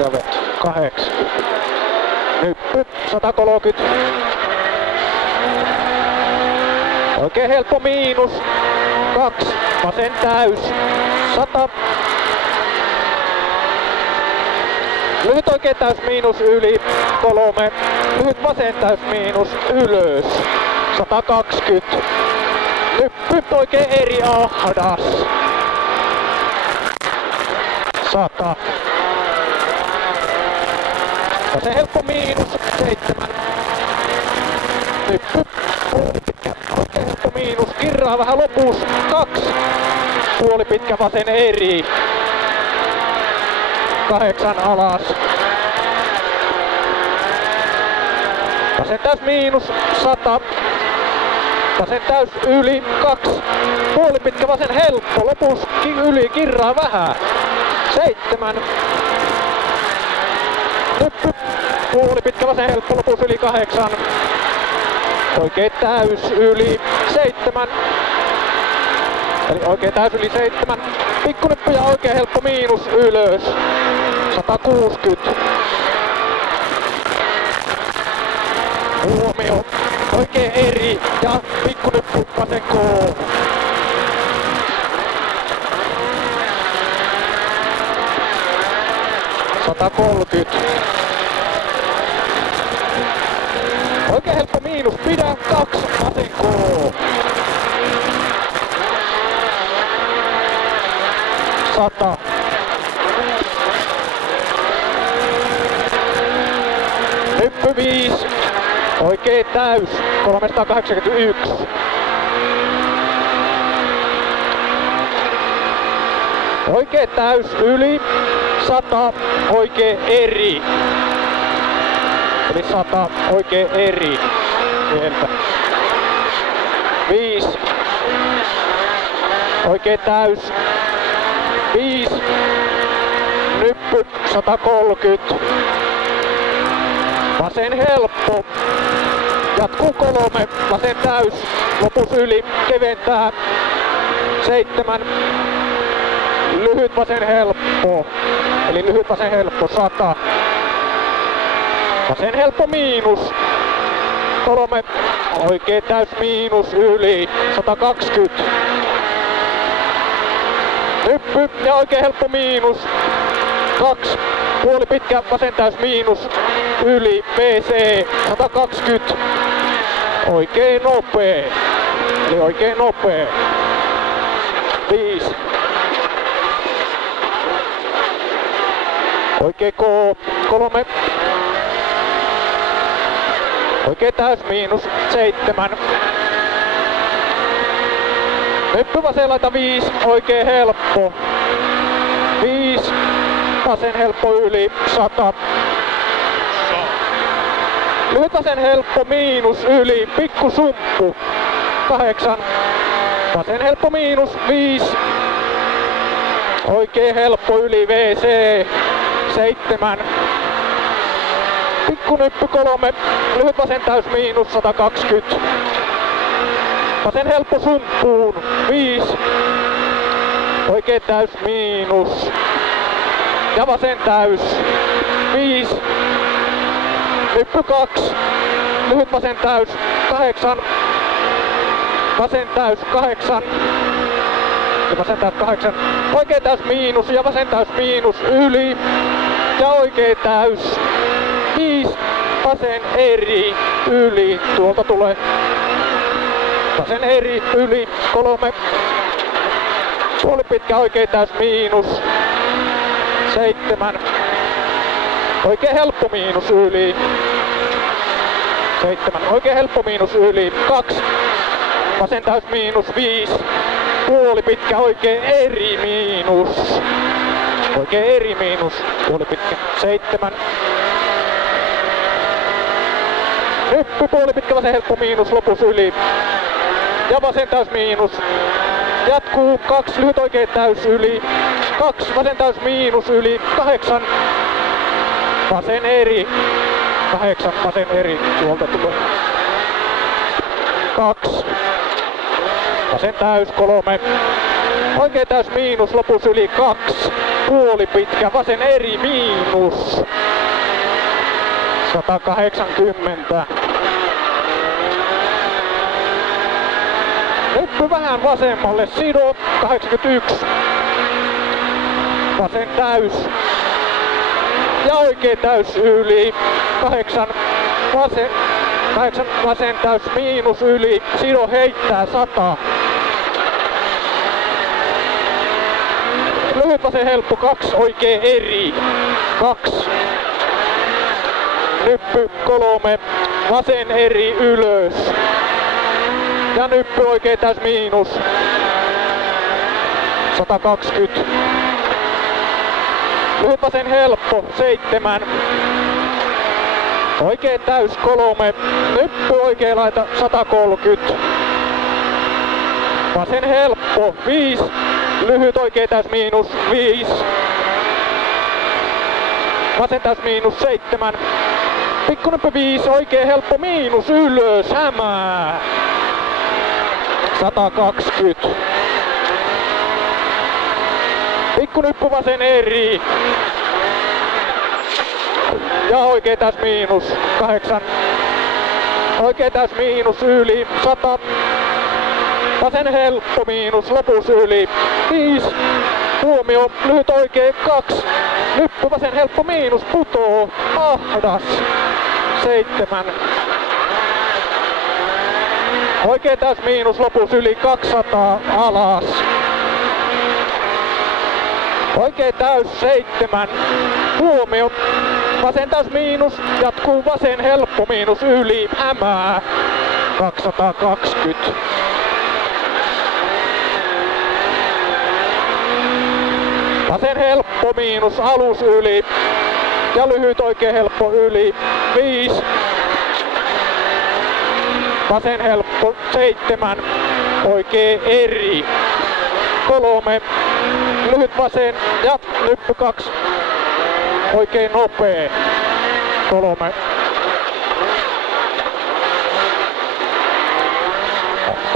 Ja veto. 8. Nyppy. 130. Oikein helppo miinus. 2. Vasen täys. 100. Lyhyt oikein täys miinus yli. 3. Lyhyt vasen täys miinus ylös. 120. Nyppy oikein eri ahdas. 100. Vasen helppo miinus 7. Nyppy. Puoli pitkä. Oikein helppo miinus. Kirraa vähän lopus. 2. Puoli pitkä vasen eri. 8 alas. Vasen täys miinus 100. Vasen täys yli 2. Puoli pitkä vasen helppo. Lopus yli kirraa vähän. 7. Nyppy. Puoli pitkä vasen helppo. Lopus yli 8. Oikein täys yli 7. Eli oikein täys yli 7. Pikkunyppy ja oikein helppo miinus ylös. 160. Huomio. Oikein eri ja pikkunyppy vasen K. 130. Oikein helppo miinus. Pidä 2 vasen K. 100. Nyppy 5. Oikein täys. 381. Oikein täys yli. 100. Oikein eri. Eli 100. Oikein eri. Sieltä. 5. Oikein täys. 5. Nyppy 130. Vasen helppo. Jatkuu 3. Vasen täys. Lopus yli. Keventää. 7. Lyhyt vasen helppo. Eli lyhyt vasen helppo 100. Vasen helppo miinus. 3. Oikein täys miinus yli. 120. Nyppy ja oikein helppo miinus. 2. Puoli pitkä vasen täys miinus yli BC 120. Oikein nopee. Eli oikein nopee. 5. Oikein K. 3. Oikein täys miinus 7. Nyppy vasen laita 5. Oikein helppo. 5. Vasen helppo yli 100. Lyhyt vasen helppo miinus yli. Pikku sumppu. 8. Vasen helppo miinus 5. Oikein helppo yli WC. 7. Pikku nyppy 3. Lyhyt vasen täys miinus 120. Vasen helppo sumppuun 5. Oikein täys miinus. Ja vasen täys 5. Nyppy 2. Lyhyt vasen täys 8. Vasen täys 8. Ja vasen täys 8. Oikein täys miinus ja vasen täys miinus yli. Ja oikein täys 5. Vasen eri yli. Tuolta tulee vasen eri yli 3. Puoli pitkä oikein täys miinus 7. Oikein helppo miinus yli. 7. Oikein helppo miinus yli. 2. Vasen täys miinus 5. Puoli pitkä oikein eri miinus. Oikein eri miinus. Puoli pitkä 7. Nyppy puoli pitkä vasen helppo miinus lopus yli. Ja vasen täys miinus. Jatkuu 2 lyhyt oikein täys yli. 2 vasen täys miinus yli. 8. Vasen eri. 8 vasen eri. Tuolta tulee. 2. Vasen täys 3. Oikein täys miinus lopus yli 2. puoli pitkä, vasen eri miinus 180. Nyppy vähän vasemmalle, sido 81. Vasen täys. Ja oikea täys yli 8. Vasen täys miinus yli, sido heittää 100. Lyhyt vasen helppo 2, oikea eri 2. Nyppy 3, vasen eri ylös. Ja nyppy oikea täys miinus 120. Lyhyt vasen helppo 7. Oikea täys 3. Nyppy oikea laita 130. Vasen helppo 5. Lyhyt oikea täys miinus 5. Vasen täys miinus 7. Pikkunyppy 5. Oikea helppo miinus ylös. Hämää 120. Pikkunyppy vasen eri. Ja oikea täys miinus 8. Oikea täys miinus yli 100. Vasen helppo miinus lopus yli 5. Huomio, lyhyt oikea 2. Nyppy vasen helppo miinus putoo. Ahdas 7. Oikea täys miinus lopus yli 200 alas. Oikea täys 7. Huomio. Vasen täys miinus. Jatkuu vasen helppo miinus yli. Hämää 220. Vasen helppo miinus alus yli. Ja lyhyt oikea helppo yli 5. Vasen helppo 7. Oikea eri 3. Lyhyt vasen ja nyppy 2. Oikein nopee 3.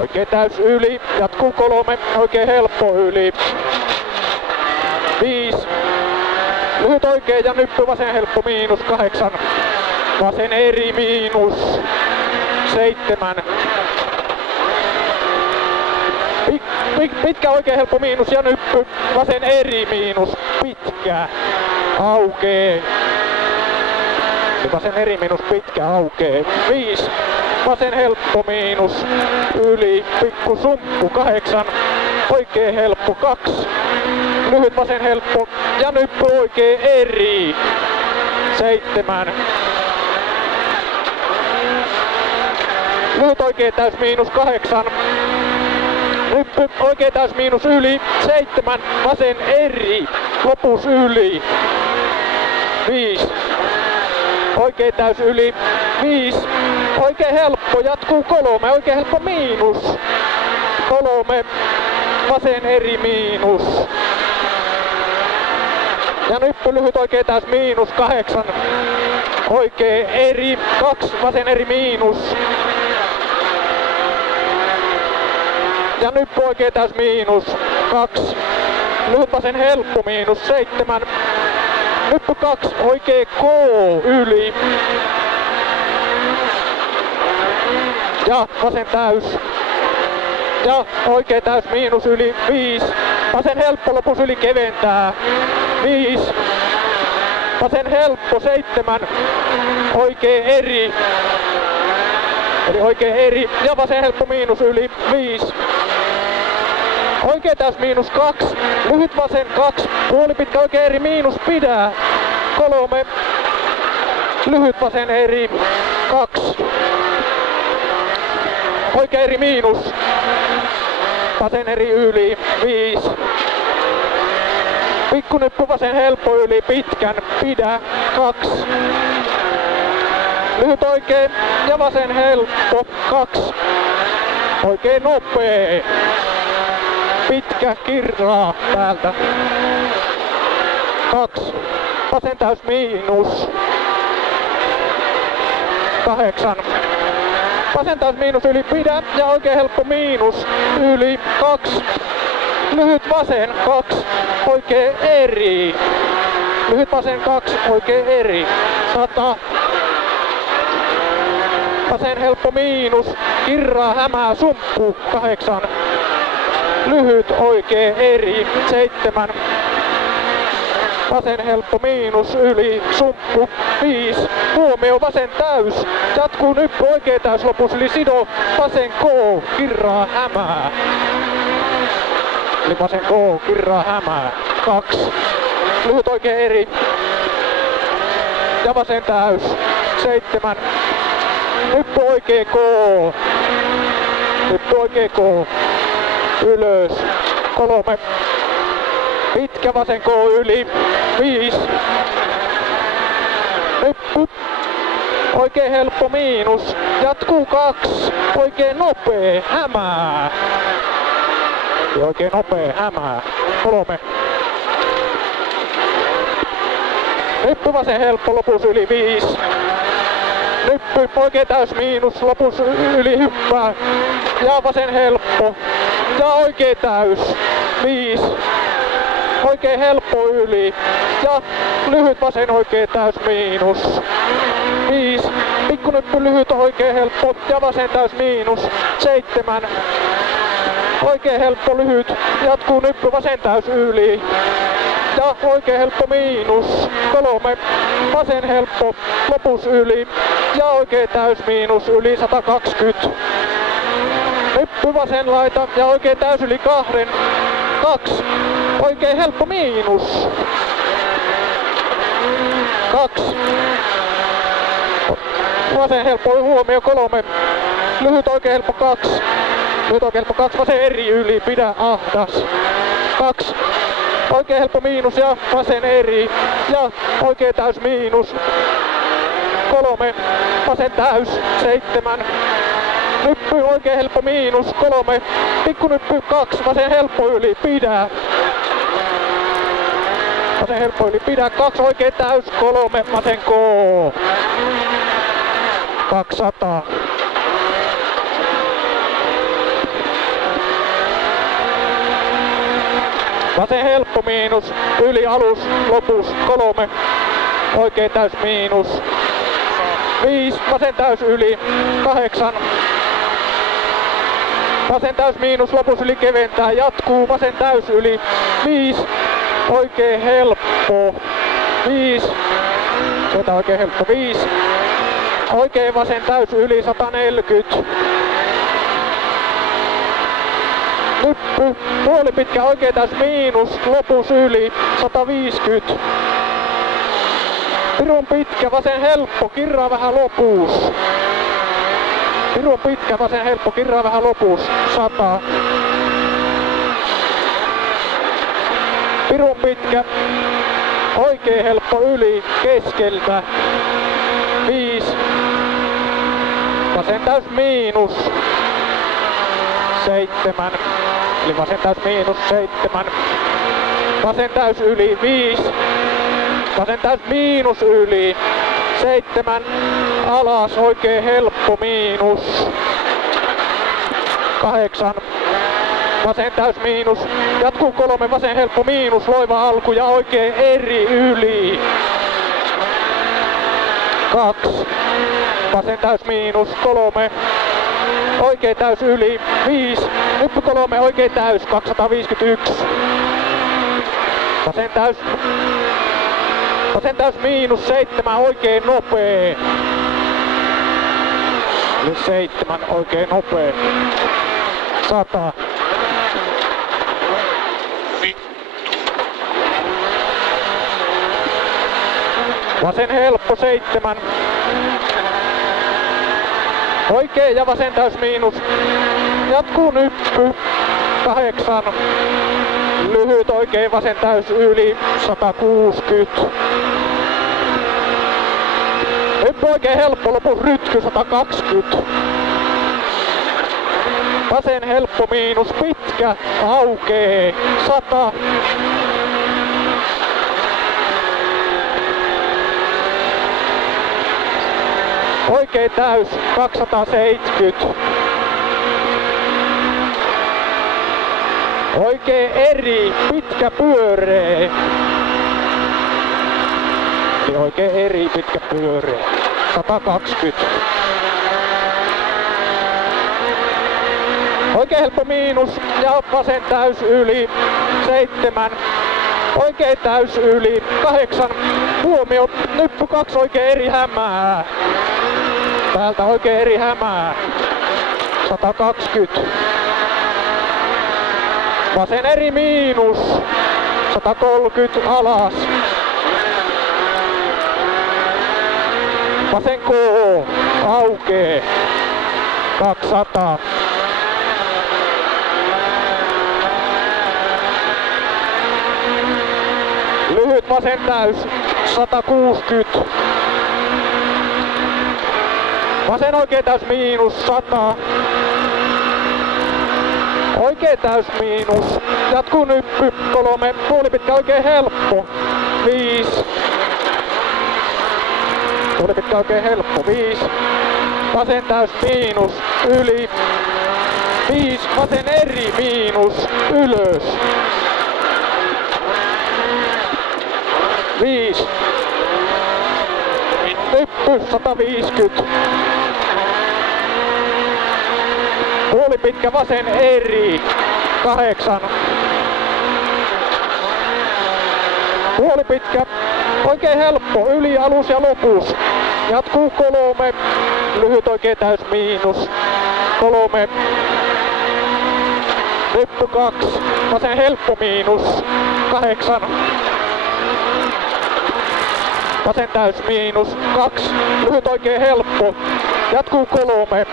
Oikein täys yli, jatkuu 3. Oikein helppo yli 5. Lyhyt oikein ja nyppy vasen helppo miinus 8. Vasen eri miinus 7. Pitkä oikein helppo miinus ja nyppy vasen eri miinus pitkä aukee. Vasen eri miinus pitkä aukee 5. Vasen helppo miinus yli pikku sumppu 8. Oikein helppo 2. Lyhyt vasen helppo ja nyppy oikein eri 7. Lyhyt oikein täys miinus 8. Nyppy oikein täys miinus yli 7. Vasen eri lopus yli 5. Oikein täys yli 5. Oikein helppo jatkuu 3. Oikein helppo miinus 3. Vasen eri miinus. Ja nyppy lyhyt oikein täys miinus 8. Oikein eri 2. Vasen eri miinus. Ja nyppy oikein täys miinus 2. Lyhyt vasen helppo miinus 7. Nyppy 2. Oikein K yli. Ja vasen täys. Ja oikein täys miinus yli 5. Vasen helppo lopus yli keventää 5. Vasen helppo 7. Oikein eri. Eli oikein eri. Ja vasen helppo miinus yli 5. Oikein täys miinus 2. Lyhyt vasen 2. Puoli pitkä oikein eri miinus pidää 3. Lyhyt vasen eri 2. Oikein eri miinus. Vasen eri yli 5. Pikkunyppy vasen helppo yli pitkän pidä 2. Lyhyt oikein ja vasen helppo 2. Oikein nopee. Pitkä kirraa täältä 2. Vasen täys miinus 8. Vasen täys miinus yli pidä ja oikein helppo miinus yli 2. Lyhyt vasen 2, oikee eri. Lyhyt vasen 2, oikee eri. 100. Vasen helppo miinus, kirraa, hämää, sumppu 8. Lyhyt oikee eri 7. Vasen helppo miinus, yli, sumppu 5. Huomio vasen täys, jatkuu nyppy oikee täys lopus, eli sido vasen K, kirraa, hämää. Eli vasen K, kirraa, hämää 2. Lyhyt oikee eri. Ja vasen täys 7. Nyppy oikee K. Nyppy oikee K. Ylös 3. Pitkä vasen K yli 5. Nyppy. Oikein helppo miinus. Jatkuu 2. Oikein nopee hämää. Ja oikein nopee hämää 3. Nyppy vasen helppo lopus yli 5. Nyppy oikein täys miinus lopus yli hyppää. Ja vasen helppo. Ja oikein täys 5. Oikein helppo yli. Ja lyhyt vasen oikein täys miinus 5. Pikkunyppy lyhyt oikein helppo. Ja vasen täys miinus 7. Oikein helppo lyhyt. Jatkuu nyppy vasen täys yli. Ja oikein helppo miinus 3. Vasen helppo lopus yli. Ja oikein täys miinus yli 120. Nyppy vasen laita ja oikein täys yli 2. 2. Oikein helppo miinus. 2. Vasen helppo huomio 3. Lyhyt oikein helppo 2. Lyhyt oikein helppo 2. Vasen eri yli. Pidä ahdas. 2. Oikein helppo miinus ja vasen eri. Ja oikein täys miinus. 3. Vasen täys 7. Nyppy oikein helppo miinus 3. Pikkunyppy 2. Vasen helppo yli. Pidä. Vasen helppo yli. Pidä. 2. Oikein täys 3. Vasen K. 200. Vasen helppo miinus, yli alus, lopus 3. Oikein täys miinus 5. Vasen täys yli 8. Vasen täys miinus, lopus yli keventää, jatkuu. Vasen täys yli 5. Oikein helppo 5. Sieltä oikein helppo 5. Oikein vasen täys yli 140. Nyppy, puoli pitkä oikein täys miinus, lopus yli 150. Pirun pitkä, vasen helppo, kirraa vähän lopus. Pirun pitkä, vasen helppo, kirraa vähän lopus, 100. Pirun pitkä, oikein helppo yli, keskeltä, 5. Vasen täys miinus, 7. Eli vasen täys miinus 7. Vasen täys yli 5. Vasen täys miinus yli 7. Alas oikein helppo miinus 8. Vasen täys miinus. Jatkuu 3. Vasen helppo miinus. Loiva alku ja oikein eri yli 2. Vasen täys miinus 3. Oikein täys yli 5. Nyppy 3. Oikein täys 251. Vasen täys miinus 7. Oikein nopee. Eli 7. Oikein nopee. 100. Vasen helppo 7. Oikein ja vasen täys miinus. Jatkuu nyppy 8. Lyhyt oikein vasen täys yli 160. Nyppy oikein helppo lopus rytky 120. Vasen helppo miinus pitkä aukee 100. Oikein täys 270. Oikein eri, pitkä pyöree. Eli oikein eri, pitkä pyöree. 120. Oikein helppo miinus ja vasen täys yli. 7. Oikein täys yli. 8. Huomio, nyppy 2 oikein eri hämää. Täältä oikein eri hämää. 120. Vasen eri miinus. 130 alas. Vasen K aukee. 200. Lyhyt vasen täys. 160. Vasen oikein täys miinus 100. Oikein täys miinus. Jatkuu nyppy 3. Puolipitkä oikein helppo. 5. Puolipitkä oikein helppo. 5. Vasen täys miinus. Yli. 5. Vasen eri miinus. Ylös. 5. Nyppy 150. Puolipitkä vasen eri. 8. Puolipitkä oikein helppo. Yli, alus ja lopus. Jatkuu 3. Lyhyt oikein täys miinus. 3. Nyppy 2. Vasen helppo miinus. 8. Vasen täys miinus 2. Lyhyt oikein helppo. Jatkuu 3.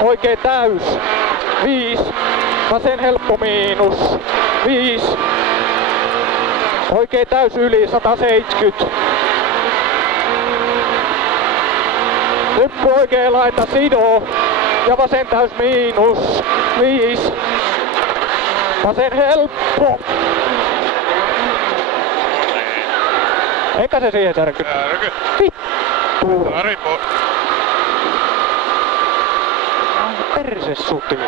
Oikein täys. 5. Vasen helppo miinus. 5. Oikein täys yli 170. Nyppy oikein laita sido. Ja vasen täys miinus. 5. Vasen helppo. Eikä se siihen särky. Vittu. Ari po. Perse sutiin.